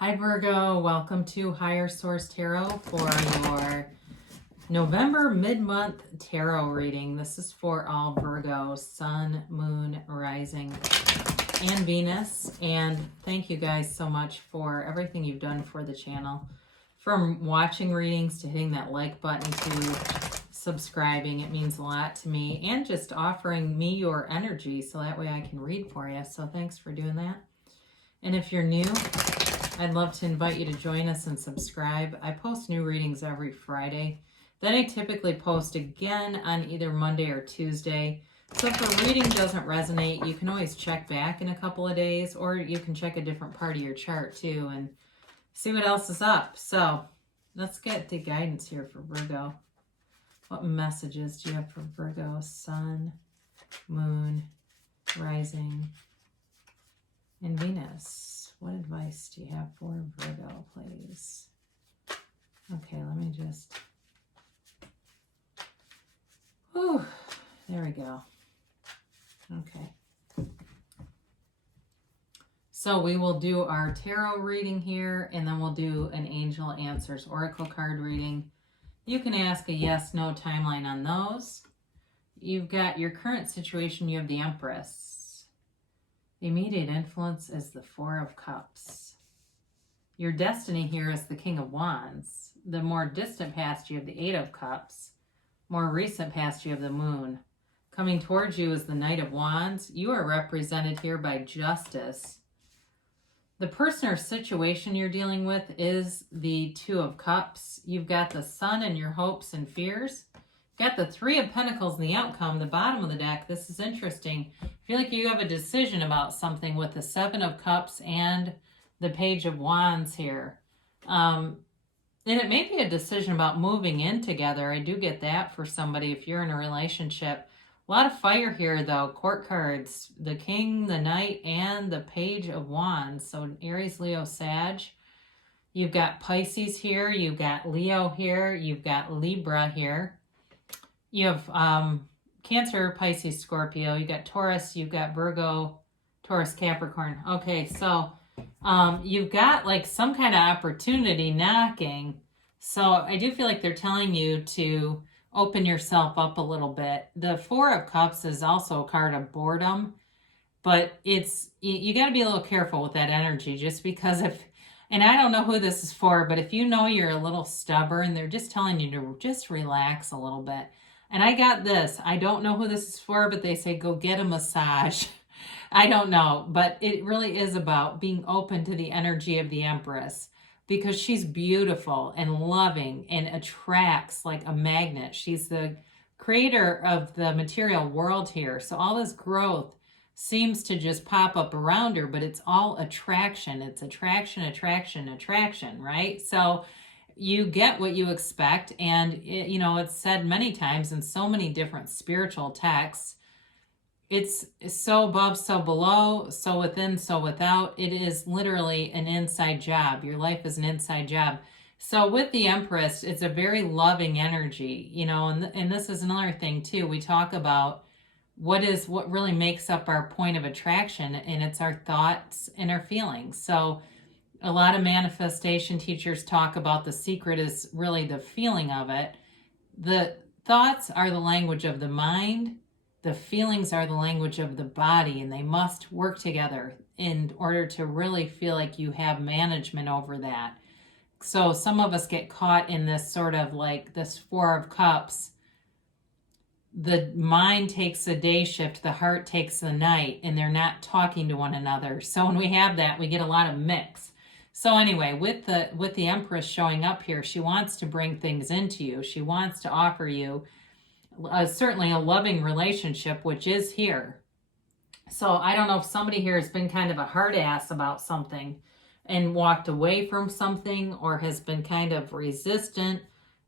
Hi Virgo, welcome to Higher Source Tarot for your November mid-month tarot reading. This is for all Virgo, Sun, Moon, Rising, and Venus. And thank you guys so much for everything you've done for the channel. From watching readings to hitting that like button to subscribing, it means a lot to me. And just offering me your energy so that way I can read for you. So thanks for doing that. And if you're new, I'd love to invite you to join us and subscribe. I post new readings every Friday. Then I typically post again on either Monday or Tuesday. So if a reading doesn't resonate, you can always check back in a couple of days, or you can check a different part of your chart too and see what else is up. So let's get the guidance here for Virgo. What messages do you have for Virgo, Sun, Moon, Rising, and Venus? What advice do you have for Virgo, please? Okay, let me just... Whew, there we go. Okay. So we will do our tarot reading here, and then we'll do an Angel Answers Oracle card reading. You can ask a yes/no timeline on those. You've got your current situation. You have the Empress. The immediate influence is the Four of Cups. Your destiny here is the King of Wands. The more distant past, you have the Eight of Cups. More recent past, you have the Moon. Coming towards you is the Knight of Wands. You are represented here by Justice. The person or situation you're dealing with is the Two of Cups. You've got the Sun and your hopes and fears. Got the Three of Pentacles in the outcome, the bottom of the deck. This is interesting. I feel like you have a decision about something with the Seven of Cups and the Page of Wands here. And it may be a decision about moving in together. I do get that for somebody if you're in a relationship. A lot of fire here, though. Court cards, the King, the Knight, and the Page of Wands. So Aries, Leo, Sag. You've got Pisces here. You've got Leo here. You've got Libra here. You have Cancer, Pisces, Scorpio. You got Taurus. You've got Virgo, Taurus, Capricorn. Okay, so you've got like some kind of opportunity knocking. So I do feel like they're telling you to open yourself up a little bit. The Four of Cups is also a card of boredom, but it's you got to be a little careful with that energy, just because if, and I don't know who this is for, but if you know you're a little stubborn, they're just telling you to just relax a little bit. And I got this. I don't know who this is for, but they say go get a massage. I don't know, but it really is about being open to the energy of the Empress, because she's beautiful and loving and attracts like a magnet. She's the creator of the material world here. So all this growth seems to just pop up around her, but it's all attraction. It's attraction, attraction, attraction, right? So you get what you expect, and it's said many times in so many different spiritual texts. It's so above, so below, so within, so without. It is literally an inside job. Your life is an inside job. So with the Empress, it's a very loving energy, and this is another thing too. We talk about what really makes up our point of attraction, and it's our thoughts and our feelings. So a lot of manifestation teachers talk about the secret is really the feeling of it. The thoughts are the language of the mind. The feelings are the language of the body, and they must work together in order to really feel like you have management over that. So some of us get caught in this sort of like this Four of Cups. The mind takes the day shift, the heart takes the night, and they're not talking to one another. So when we have that, we get a lot of mix. So anyway, with the Empress showing up here, she wants to bring things into you. She wants to offer you certainly a loving relationship, which is here. So I don't know if somebody here has been kind of a hard ass about something and walked away from something, or has been kind of resistant.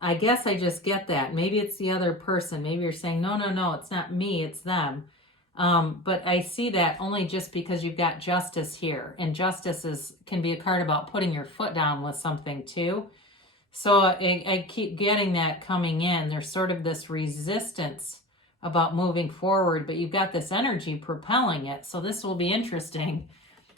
I guess I just get that. Maybe it's the other person. Maybe you're saying, no, it's not me, it's them. But I see that only just because you've got Justice here, and Justice can be a card about putting your foot down with something too. So I keep getting that coming in. There's sort of this resistance about moving forward, but you've got this energy propelling it. So this will be interesting.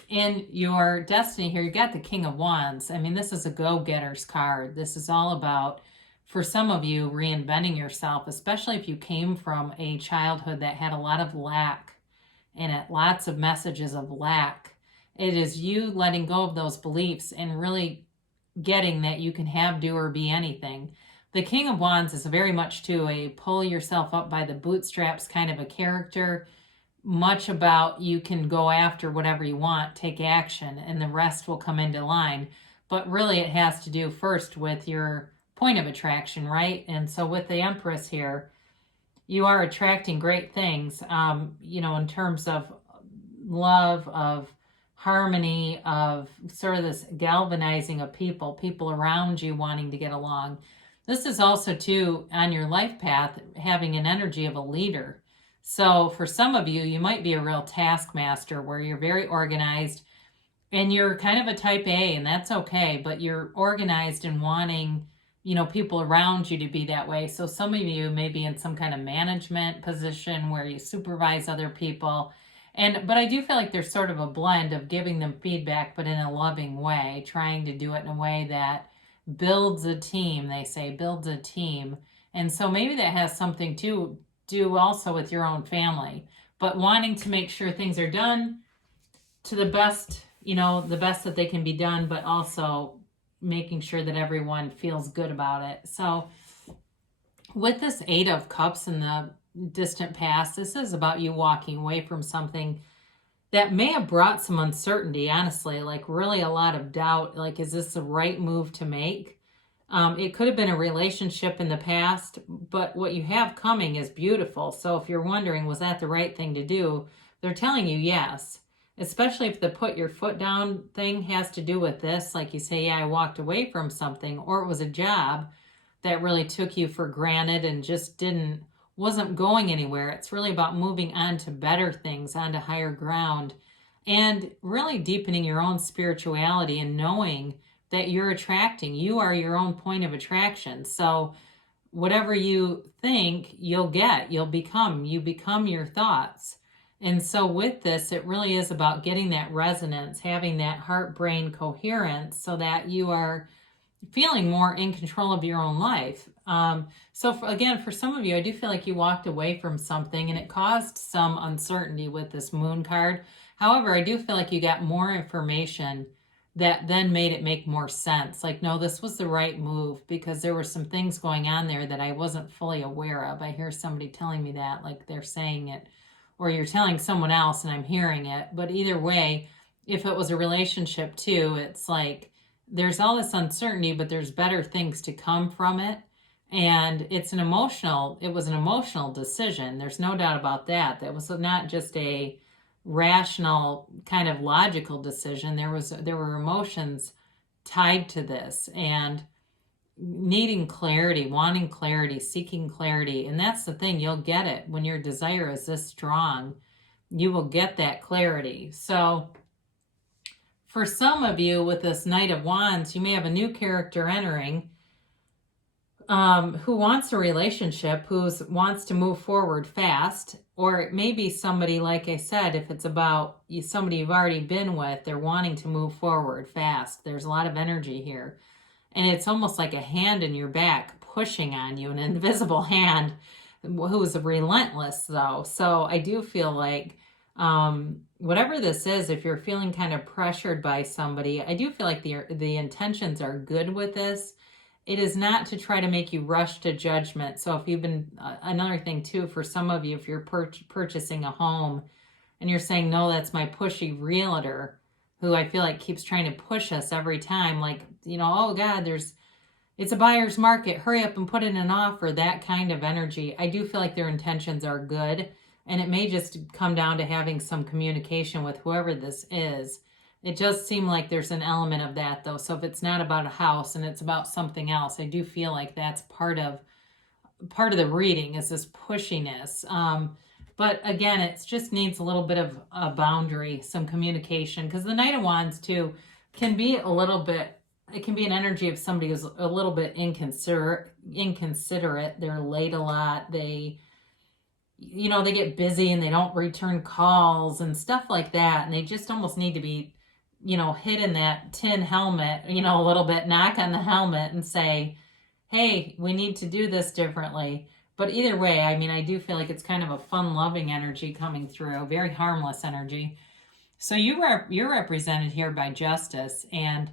in your destiny here, you got the King of Wands. I mean, this is a go-getter's card. This is all about, for some of you, reinventing yourself, especially if you came from a childhood that had a lot of lack in it, lots of messages of lack. It is you letting go of those beliefs and really getting that you can have, do, or be anything. The King of Wands is very much to a pull yourself up by the bootstraps kind of a character. Much about you can go after whatever you want, take action, and the rest will come into line. But really it has to do first with your point of attraction, right? And so with the Empress here, you are attracting great things, in terms of love, of harmony, of sort of this galvanizing of people around you wanting to get along. This is also, too, on your life path, having an energy of a leader. So for some of you, you might be a real taskmaster where you're very organized and you're kind of a type A, and that's okay, but you're organized and wanting, people around you to be that way. So some of you may be in some kind of management position where you supervise other people. But I do feel like there's sort of a blend of giving them feedback, but in a loving way, trying to do it in a way that builds a team. They say builds a team. And so maybe that has something to do also with your own family, but wanting to make sure things are done to the best, the best that they can be done, but also making sure that everyone feels good about it. So with this 8 of Cups in the distant past, this is about you walking away from something that may have brought some uncertainty, honestly, like really a lot of doubt. Like, is this the right move to make? It could have been a relationship in the past, but what you have coming is beautiful. So if you're wondering, was that the right thing to do? They're telling you yes, especially if the put your foot down thing has to do with this. Like you say, yeah, I walked away from something, or it was a job that really took you for granted and just wasn't going anywhere. It's really about moving on to better things, onto higher ground, and really deepening your own spirituality and knowing that you're attracting. You are your own point of attraction. So whatever you think, you'll get, you become your thoughts. And so with this, it really is about getting that resonance, having that heart-brain coherence so that you are feeling more in control of your own life. Again, for some of you, I do feel like you walked away from something and it caused some uncertainty with this Moon card. However, I do feel like you got more information that then made it make more sense. Like, no, this was the right move because there were some things going on there that I wasn't fully aware of. I hear somebody telling me that, like they're saying it, or you're telling someone else and I'm hearing it. But either way, if it was a relationship too, it's like there's all this uncertainty, but there's better things to come from it. And it was an emotional decision. There's no doubt about that. That was not just a rational kind of logical decision. There were emotions tied to this and needing clarity, wanting clarity, seeking clarity. And that's the thing, you'll get it when your desire is this strong. You will get that clarity. So for some of you with this Knight of Wands, you may have a new character entering who wants a relationship, who wants to move forward fast, or it may be somebody, like I said, if it's about somebody you've already been with, they're wanting to move forward fast. There's a lot of energy here. And it's almost like a hand in your back pushing on you, an invisible hand who's relentless, though. So I do feel like whatever this is, if you're feeling kind of pressured by somebody, I do feel like the intentions are good with this. It is not to try to make you rush to judgment. So if you've been, another thing too, for some of you, if you're purchasing a home and you're saying, no, that's my pushy realtor who I feel like keeps trying to push us every time, like, oh God, it's a buyer's market, hurry up and put in an offer, that kind of energy. I do feel like their intentions are good, and it may just come down to having some communication with whoever this is. It does seem like there's an element of that, though. So if it's not about a house and it's about something else, I do feel like that's part of the reading is this pushiness. But again, it just needs a little bit of a boundary, some communication, because the Knight of Wands too can be a little bit. It can be an energy of somebody who's a little bit inconsiderate. They're late a lot. They get busy and they don't return calls and stuff like that, and they just almost need to be hit in that tin helmet, a little bit, knock on the helmet and say, hey, we need to do this differently. But either way, I mean, I do feel like it's kind of a fun, loving energy coming through, very harmless energy. So you're represented here by Justice. And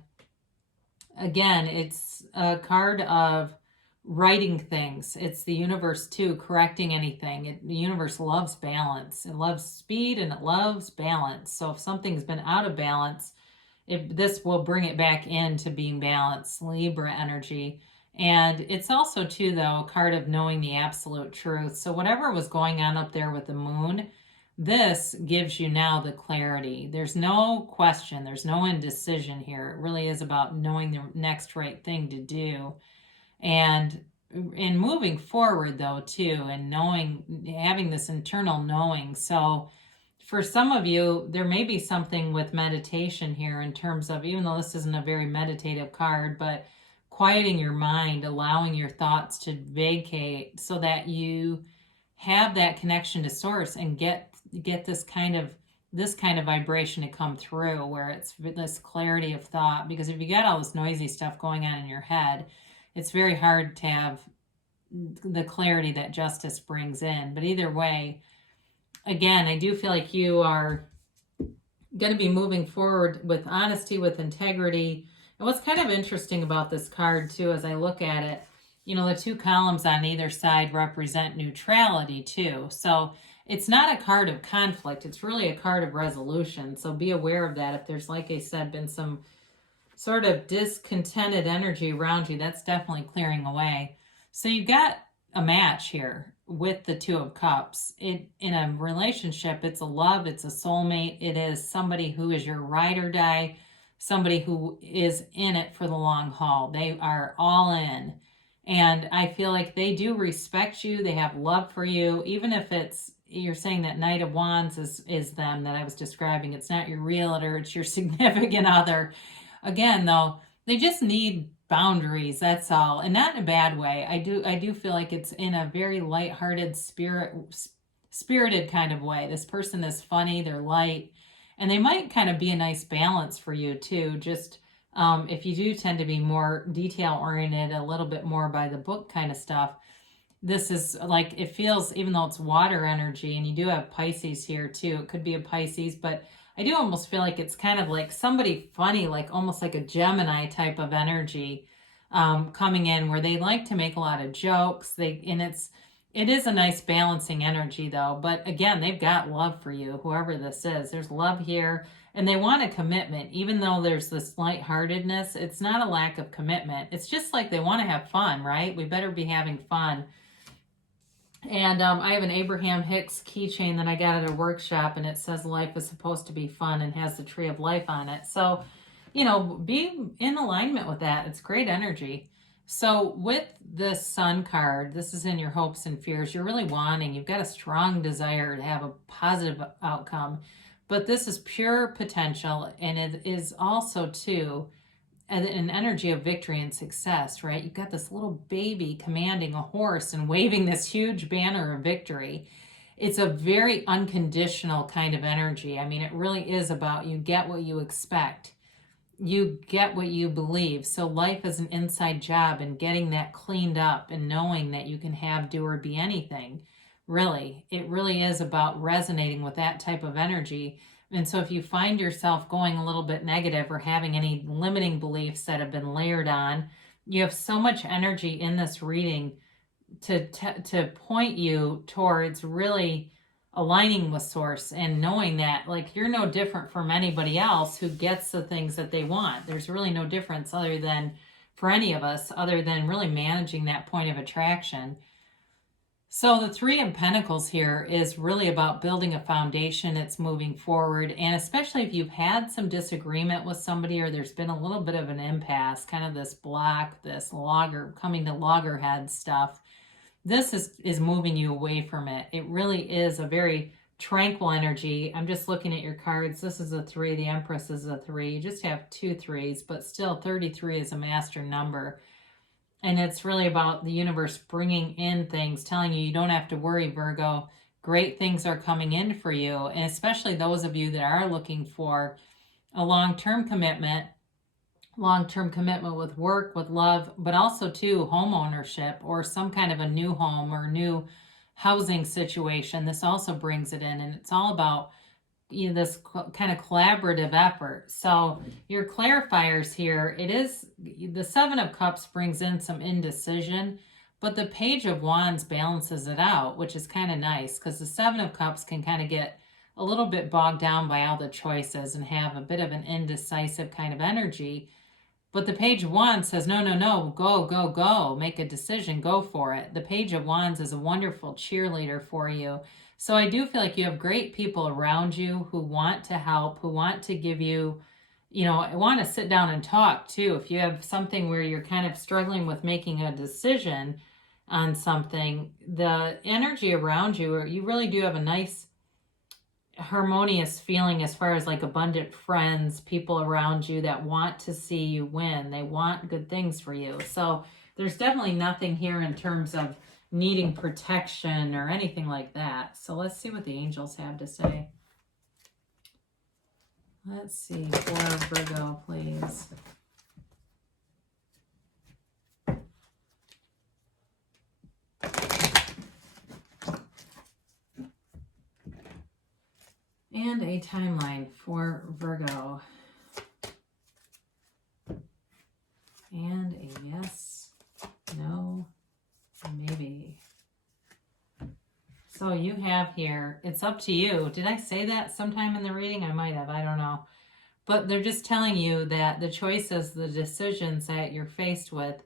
again, it's a card of righting things. It's the universe too, correcting anything. The universe loves balance. It loves speed and it loves balance. So if something's been out of balance, this will bring it back into being balanced. Libra energy. And it's also too, though, a card of knowing the absolute truth. So whatever was going on up there with the moon, this gives you now the clarity. There's no question. There's no indecision here. It really is about knowing the next right thing to do. And in moving forward, though, too, and knowing, having this internal knowing. So for some of you, there may be something with meditation here in terms of, even though this isn't a very meditative card, but quieting your mind, allowing your thoughts to vacate so that you have that connection to source and get this kind of vibration to come through, where it's this clarity of thought. Because if you got all this noisy stuff going on in your head, it's very hard to have the clarity that Justice brings in. But either way, again, I do feel like you are going to be moving forward with honesty, with integrity. And what's kind of interesting about this card too, as I look at it, the two columns on either side represent neutrality too. So it's not a card of conflict. It's really a card of resolution. So be aware of that. If there's, like I said, been some sort of discontented energy around you, that's definitely clearing away. So you've got a match here with the Two of Cups. In a relationship, it's a love, it's a soulmate. It is somebody who is your ride or die, somebody who is in it for the long haul. They are all in. And I feel like they do respect you. They have love for you. Even if you're saying that Knight of Wands is them that I was describing. It's not your realtor, it's your significant other. Again, though, they just need boundaries, that's all. And not in a bad way. I do feel like it's in a very lighthearted, spirited kind of way. This person is funny, they're light, and they might kind of be a nice balance for you too. Just if you do tend to be more detail oriented, a little bit more by the book kind of stuff, this is like, it feels, even though it's water energy, and you do have Pisces here too, it could be a Pisces, but I do almost feel like it's kind of like somebody funny, like almost like a Gemini type of energy coming in, where they like to make a lot of jokes. It is a nice balancing energy though. But again, they've got love for you, whoever this is. There's love here, and they want a commitment. Even though there's this lightheartedness, it's not a lack of commitment. It's just like they want to have fun, right? We better be having fun. And I have an Abraham Hicks keychain that I got at a workshop, and it says life is supposed to be fun, and has the tree of life on it. So, be in alignment with that. It's great energy. So with this Sun card, this is in your hopes and fears. You're really you've got a strong desire to have a positive outcome, but this is pure potential. And it is also too an energy of victory and success, right? You've got this little baby commanding a horse and waving this huge banner of victory. It's a very unconditional kind of energy. I mean, it really is about, you get what you expect. You get what you believe. So life is an inside job, and getting that cleaned up and knowing that you can have, do, or be anything. Really, it really is about resonating with that type of energy. And so if you find yourself going a little bit negative, or having any limiting beliefs that have been layered on, you have so much energy in this reading to point you towards really aligning with source, and knowing that, like, you're no different from anybody else who gets the things that they want. There's really no difference other than, for any of us, other than really managing that point of attraction. So the Three of Pentacles here is really about building a foundation. It's moving forward. And especially if you've had some disagreement with somebody, or there's been a little bit of an impasse, kind of this block, this coming to loggerhead stuff, this is moving you away from it. It really is a very tranquil energy. I'm just looking at your cards. This is a 3. The Empress is a 3. You just have 2 3s, but still 33 is a master number. And it's really about the universe bringing in things, telling you don't have to worry, Virgo. Great things are coming in for you. And especially those of you that are looking for a long-term commitment with work, with love, but also too home ownership or some kind of a new home or new housing situation. This also brings it in, and it's all about this kind of collaborative effort. So your clarifiers here, it is the Seven of Cups brings in some indecision, but the Page of Wands balances it out, which is kind of nice because the Seven of Cups can kind of get a little bit bogged down by all the choices and have a bit of an indecisive kind of energy. But the Page of Wands says, no, no, no, go, go, go, make a decision, go for it. The Page of Wands is a wonderful cheerleader for you. So I do feel like you have great people around you who want to help, who want to give you, want to sit down and talk too. If you have something where you're kind of struggling with making a decision on something, the energy around you, you really do have a nice harmonious feeling as far as like abundant friends, people around you that want to see you win. They want good things for you. So there's definitely nothing here in terms of needing protection or anything like that. So let's see what the angels have to say. Let's see, for Virgo, please. And a timeline for Virgo. And a yes, no, maybe. So you have here, it's up to you. Did I say that sometime in the reading? I might have, I don't know. But they're just telling you that the choices, the decisions that you're faced with,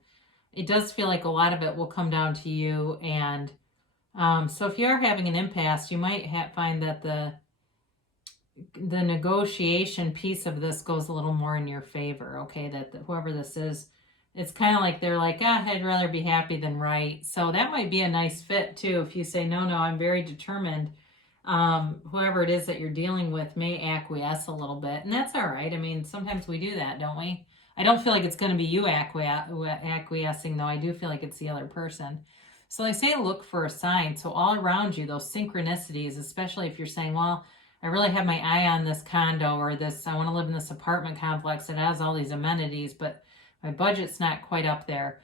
it does feel like a lot of it will come down to you. And so if you are having an impasse, you might find that the negotiation piece of this goes a little more in your favor, okay? That whoever this is, it's kind of like they're like, I'd rather be happy than right. So that might be a nice fit too. If you say, no, I'm very determined. Whoever it is that you're dealing with may acquiesce a little bit, and that's all right. I mean, sometimes we do that, don't we? I don't feel like it's going to be you acquiescing, though. I do feel like it's the other person. So they say look for a sign. So all around you, those synchronicities, especially if you're saying, well, I really have my eye on this condo or this, I want to live in this apartment complex that has all these amenities, but my budget's not quite up there.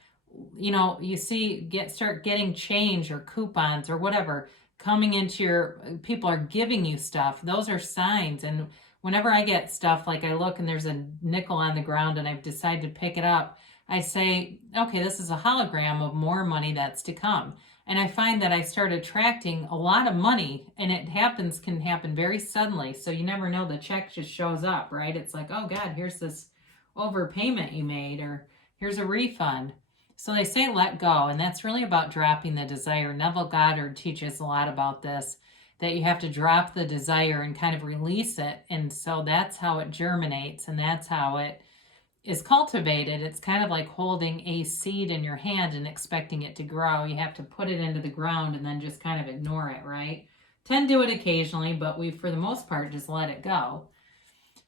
You see, start getting change or coupons or whatever coming into people are giving you stuff. Those are signs. And whenever I get stuff, like I look and there's a nickel on the ground and I've decided to pick it up, I say, okay, this is a hologram of more money that's to come. And I find that I start attracting a lot of money, and it can happen very suddenly. So you never know, the check just shows up, right? It's like, oh God, here's this overpayment you made, or here's a refund. So they say let go, and that's really about dropping the desire. Neville Goddard teaches a lot about this, that you have to drop the desire and kind of release it. And so that's how it germinates, and that's how it is cultivated. It's kind of like holding a seed in your hand and expecting it to grow. You have to put it into the ground and then just kind of ignore it, right? Tend to do it occasionally, but we, for the most part, just let it go.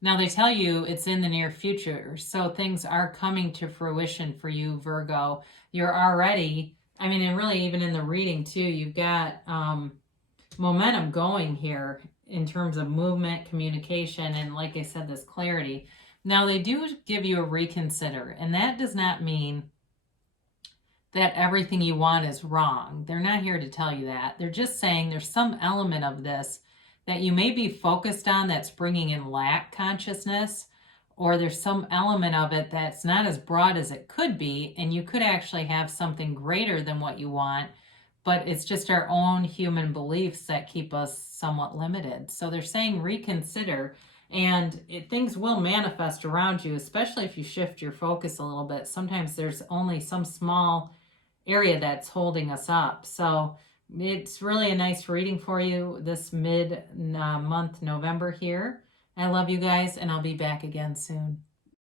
Now they tell you it's in the near future, so things are coming to fruition for you, Virgo. You're already, and really even in the reading too, you've got momentum going here in terms of movement, communication, and like I said, this clarity. Now, they do give you a reconsider, and that does not mean that everything you want is wrong. They're not here to tell you that. They're just saying there's some element of this that you may be focused on that's bringing in lack consciousness, or there's some element of it that's not as broad as it could be, and you could actually have something greater than what you want, but it's just our own human beliefs that keep us somewhat limited. So they're saying reconsider. And things will manifest around you, especially if you shift your focus a little bit. Sometimes there's only some small area that's holding us up. So it's really a nice reading for you this mid-month November here. I love you guys, and I'll be back again soon.